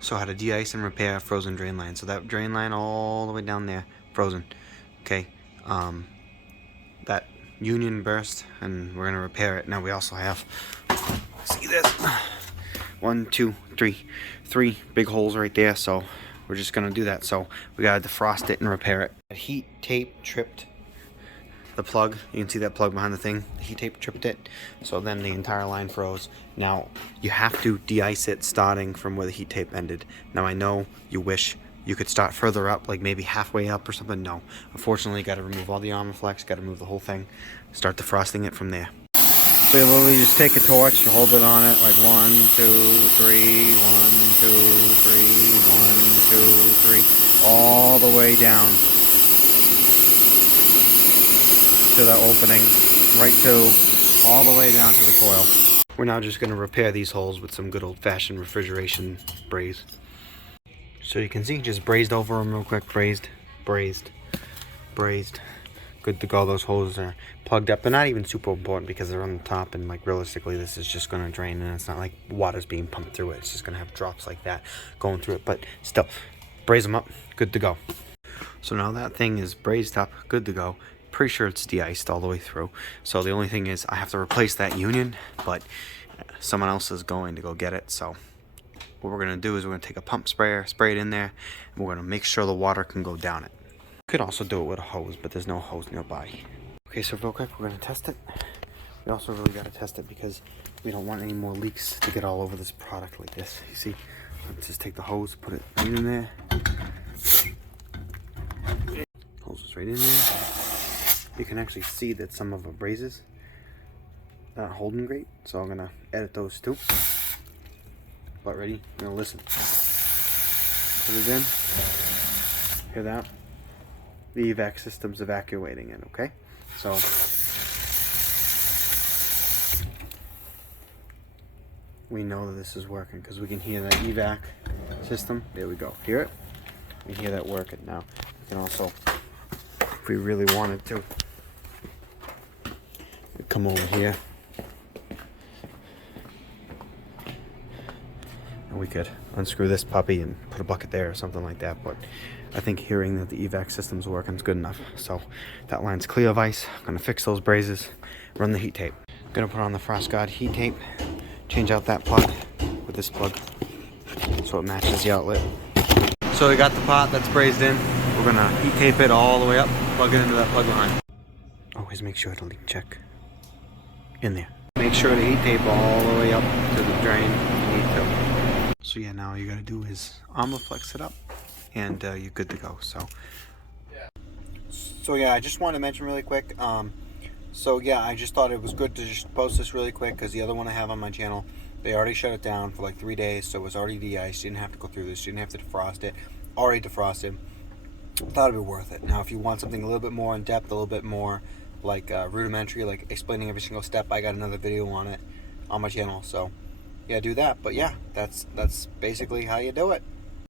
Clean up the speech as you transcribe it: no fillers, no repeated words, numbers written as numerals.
So how to de-ice and repair a frozen drain line. So that drain line all the way down there, frozen. Okay, that union burst, and we're gonna repair it. Now we also have, see this, 1, 2, 3 big holes right there. So we're just gonna do that. So we gotta defrost it and repair it. Heat tape tripped the plug. You can see that plug behind the thing. The heat tape tripped it, so then the entire line froze. Now you have to de-ice it starting from where the heat tape ended. Now I know you wish you could start further up, like maybe halfway up or something. No, unfortunately, got to remove all the armor flex, got to remove the whole thing, start defrosting it from there. So you literally just take a torch, hold it on it like 1, 2, 3, 1, 2, 3, 1, 2, 3, all the way down to the opening, right to all the way down to the coil. We're now just going to repair these holes with some good old-fashioned refrigeration braze. So you can see, just brazed over them real quick. Brazed. Good to go. Those holes are plugged up. They're not even super important because they're on the top, and like realistically this is just going to drain, and it's not like water's being pumped through it. It's just going to have drops like that going through it, but still, braze them up, good to go. So now that thing is brazed up, good to go. Pretty sure it's de-iced all the way through. So the only thing is I have to replace that union, but someone else is going to go get it. So what we're going to do is we're going to take a pump sprayer, spray it in there, and we're going to make sure the water can go down it. You could also do it with a hose, but there's no hose nearby. Okay, so real quick, we're going to test it. We also really got to test it because we don't want any more leaks to get all over this product like this. You see, let's just take the hose, put it right in there. Hose is right in there. You can actually see that some of the brazes not holding great, so I'm gonna edit those too. But ready? I'm gonna listen. Put it in. Hear that? The evac system's evacuating it, okay? So we know that this is working because we can hear that evac system. There we go. Hear it? We hear that working now. We can also, if we really wanted to, come over here and we could unscrew this puppy and put a bucket there or something like that, but I think hearing that the evac system's working is good enough. So that line's clear of ice. I'm gonna fix those brazes, run the heat tape. I'm gonna put on the Frost Guard heat tape, change out that plug with this plug so it matches the outlet. So we got the pot that's brazed in. We're gonna heat tape it all the way up, plug it into that plug behind. Always make sure to leak check in there. Make sure to heat tape all the way up to the drain you need to. So yeah, now all you gotta do is armor flex it up and you're good to go. So yeah, I just wanted to mention really quick, so yeah, I just thought it was good to just post this really quick because the other one I have on my channel, they already shut it down for like 3 days, so it was already de-iced. Didn't have to go through this, didn't have to defrost it, already defrosted. Thought it'd be worth it. Now if you want something a little bit more in depth, a little bit more like rudimentary, like explaining every single step, I got another video on it on my channel, so yeah, do that. But yeah, that's basically how you do it.